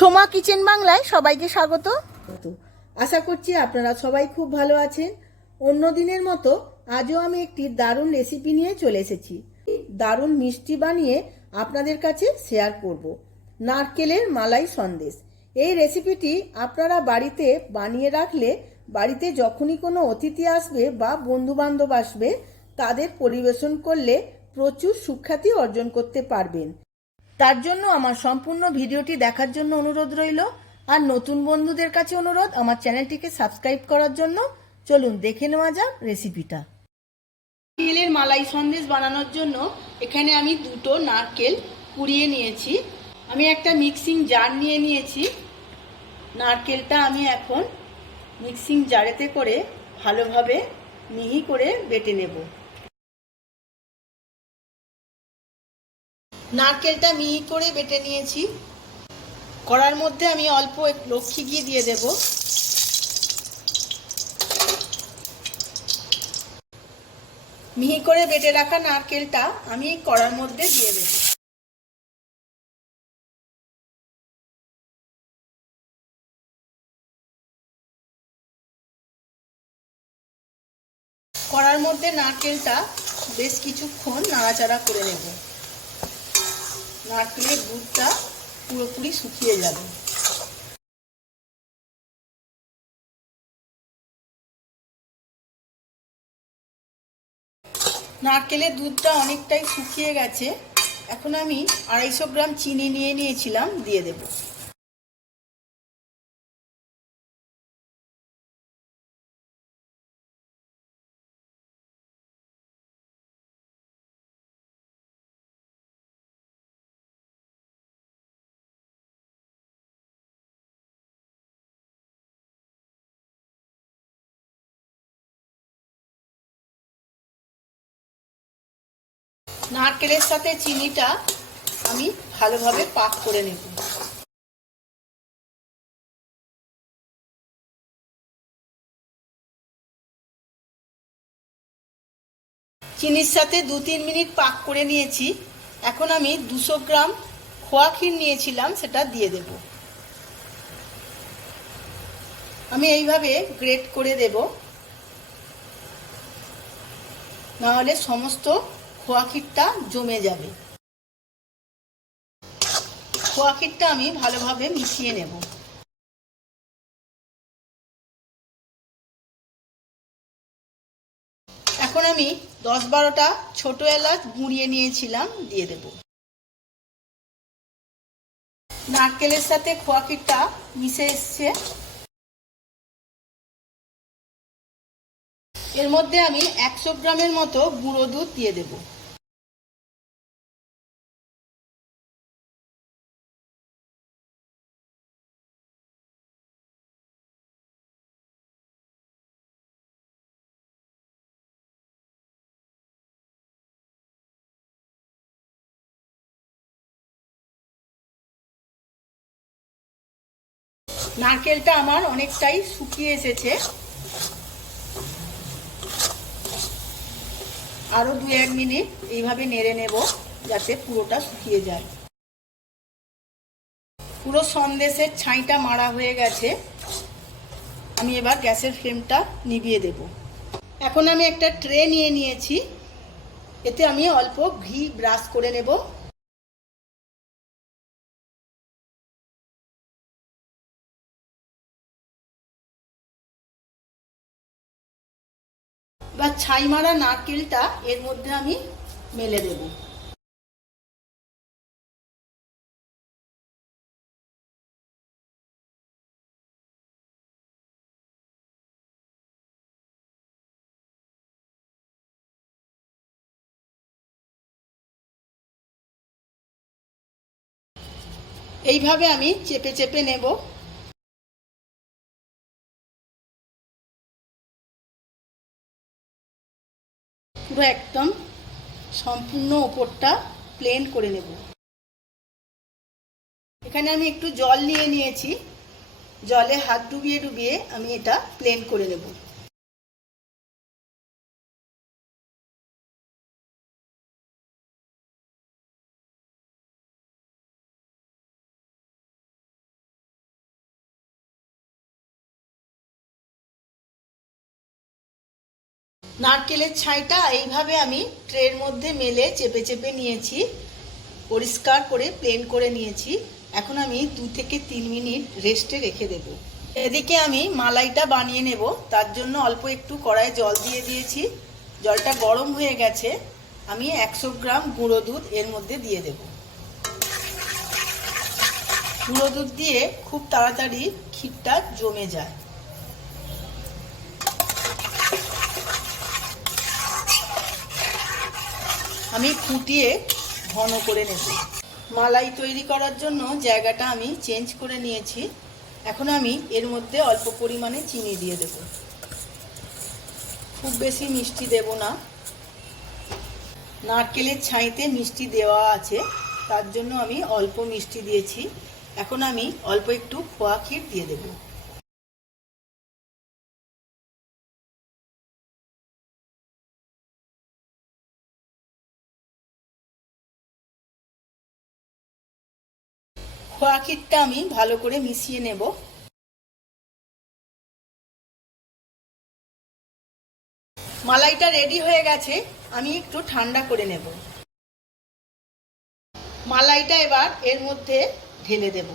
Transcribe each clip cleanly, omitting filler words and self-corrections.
Soma kitchen বাংলায় সবাইকে স্বাগত। আশা করছি আপনারা সবাই খুব ভালো আছেন। অন্য দিনের মতো আজও আমি একটি দারুণ রেসিপি নিয়ে চলে এসেছি। দারুণ মিষ্টি বানিয়ে আপনাদের কাছে শেয়ার করব। নারকেলের মালাই সন্দেশ। এই রেসিপিটি আপনারা বাড়িতে বানিয়ে রাখলে বাড়িতে যখনই কোনো অতিথি আসবে বা বন্ধু বান্ধব আসবে তাদের পরিবেশন করলে প্রচুর সুখ্যাতি অর্জন করতে পারবেন। তার জন্য আমার সম্পূর্ণ ভিডিওটি দেখার জন্য অনুরোধ রইল। আর নতুন বন্ধুদের কাছে অনুরোধ আমার চ্যানেলটিকে সাবস্ক্রাইব করার জন্য। চলুন দেখে নেওয়া যাক রেসিপিটা। নারকেলের মালাই সন্দেশ বানানোর জন্য এখানে আমি দুটো নারকেল কুড়িয়ে নিয়েছি। আমি একটা মিক্সিং জার নিয়ে নিয়েছি। নারকেলটা আমি এখন মিক্সিং জারেতে করে ভালোভাবে মিহি করে বেটে নেব। নারকেলটা মিহি করে বেটে নিয়েছি। কড়ার মধ্যে আমি অল্প লক্ষ্মী ঘি দিয়ে দেব। মিহি করে বেটে রাখা নারকেলটা আমি কড়ার মধ্যে দিয়ে দেব। কড়ার মধ্যে নারকেলটা বেশ কিছুক্ষণ নাড়াচাড়া করে নেব। নারকেলের দুধটা পুরোপুরি শুকিয়ে যাবে। নারকেলের দুধটা অনেকটাই শুকিয়ে গেছে। এখন আমি 250 গ্রাম চিনি নিয়ে নিয়েছিলাম, দিয়ে দেব। নারকেলের সাথে চিনিটা আমি ভালোভাবে পাক করে নেব। চিনির সাথে 2-3 মিনিট পাক করে নিয়েছি। এখন আমি 200 গ্রাম খোয়া ক্ষীর নিয়েছিলাম, সেটা দিয়ে দেব। আমি এইভাবে গ্রেট করে দেব, নাহলে সমস্ত খোয়া ক্ষীরটা জমে যাবে। খোয়া ক্ষীরটা আমি ভালোভাবে মিশিয়ে নেব। এখন আমি 10-12টা ছোট এলাচ গুঁড়িয়ে নিয়েছিলাম, দিয়ে দেব। নারকেলের সাথে খোয়া ক্ষীরটা মিশে এসছে। এর মধ্যে আমি 100 গ্রামের মতো গুঁড়ো দুধ দিয়ে দেব। নারকেলটা আমার অনেকটাই শুকিয়ে এসেছে। আরো 2-1 মিনিট এইভাবে নেড়ে নেব যাতে পুরোটা শুকিয়ে যায়। পুরো সন্দেশের ছাইটা মারা হয়ে গেছে। আমি এবার গ্যাসের ফ্লেমটা নিভিয়ে দেব। এখন আমি একটা ট্রে নিয়ে নিয়েছি। এতে আমি অল্প ঘি ব্রাশ করে নেব। এবার ছাই মারা নারকেলটা এর মধ্যে আমি মেলে দেব। এইভাবে আমি চেপে চেপে নেব। পুরো একদম সম্পূর্ণ ওপরটা প্লেন করে নেব। এখানে আমি একটু জল নিয়ে নিয়েছি। জলে হাত ডুবিয়ে ডুবিয়ে আমি এটা প্লেন করে নেব। নারকেলের ছাইটা এইভাবে আমি ট্রের মধ্যে মেলে চেপে চেপে নিয়েছি, পরিষ্কার করে প্লেন করে নিয়েছি। এখন আমি 2 থেকে 3 মিনিট রেস্টে রেখে দেব। এদিকে আমি মালাইটা বানিয়ে নেব, তার জন্য অল্প একটু কড়াইয়ে জল দিয়ে দিয়েছি। জলটা গরম হয়ে গেছে, আমি 100 গ্রাম গুঁড়ো দুধ এর মধ্যে দিয়ে দেব। গুঁড়ো দুধ দিয়ে খুব তাড়াতাড়ি ক্ষীরটা জমে যায়। আমি ফুটিয়ে ঘন করে নেব। মালাই তৈরি করার জন্য জায়গাটা আমি চেঞ্জ করে নিয়েছি। এখন আমি এর মধ্যে অল্প পরিমাণে চিনি দিয়ে দেব, খুব বেশি মিষ্টি দেব না। নারকেলের ছাইতে মিষ্টি দেওয়া আছে, তার জন্য আমি অল্প মিষ্টি দিয়েছি। এখন আমি অল্প একটু খোয়া ক্ষীর দিয়ে দেব। খোয়া ক্ষীরটা আমি ভালো করে মিশিয়ে নেব। মালাইটা রেডি হয়ে গেছে, আমি একটু ঠান্ডা করে নেব। মালাইটা এবার এর মধ্যে ঢেলে দেব।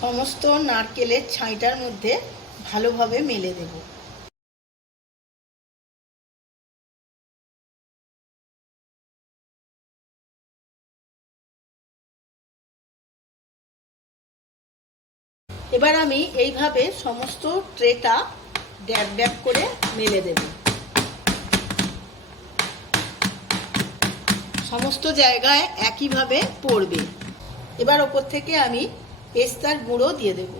সমস্ত নারকেলের ছাইটার মধ্যে ভালোভাবে মেলে দেব। এবার আমি এইভাবে সমস্ত ট্রেটা ড্যাব ড্যাব করে মেলে দেব। সমস্ত জায়গায় একইভাবে পড়বে। এবার ওপর থেকে আমি পেস্তার গুঁড়ো দিয়ে দেব।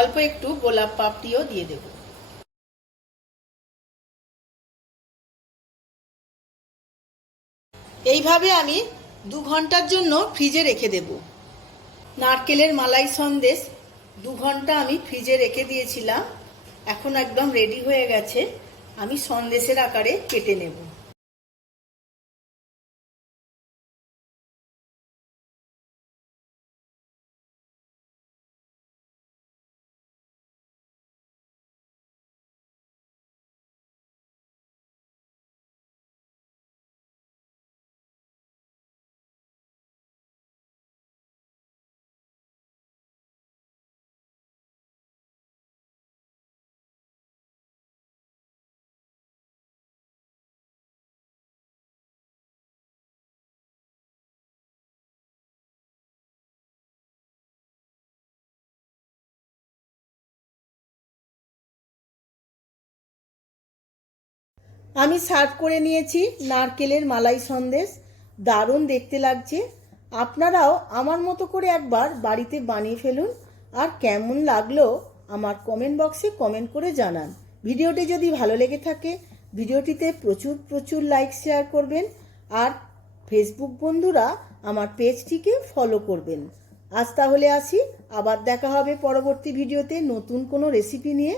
অল্প একটু গোলাপ পাপড়িও দিয়ে দেব। এইভাবে আমি 2 ঘন্টার জন্য ফ্রিজে রেখে দেব। নারকেলের মালাই সন্দেশ 2 ঘন্টা আমি ফ্রিজে রেখে দিয়েছিলাম, এখন একদম রেডি হয়ে গেছে। আমি সন্দেশের আকারে কেটে নেব। আমি সার্ভ করে নিয়েছি নারকেলের মালাই সন্দেশ। দারুণ দেখতে লাগছে। আপনারাও আমার মতো করে একবার বাড়িতে বানিয়ে ফেলুন, আর কেমন লাগলো আমার কমেন্ট বক্সে কমেন্ট করে জানান। ভিডিওটি যদি ভালো লেগে থাকে ভিডিওটিতে প্রচুর প্রচুর লাইক শেয়ার করবেন, আর ফেসবুক বন্ধুরা আমার পেজটিকে ফলো করবেন। আজ তাহলে আসি, আবার দেখা হবে পরবর্তী ভিডিওতে নতুন কোনো রেসিপি নিয়ে।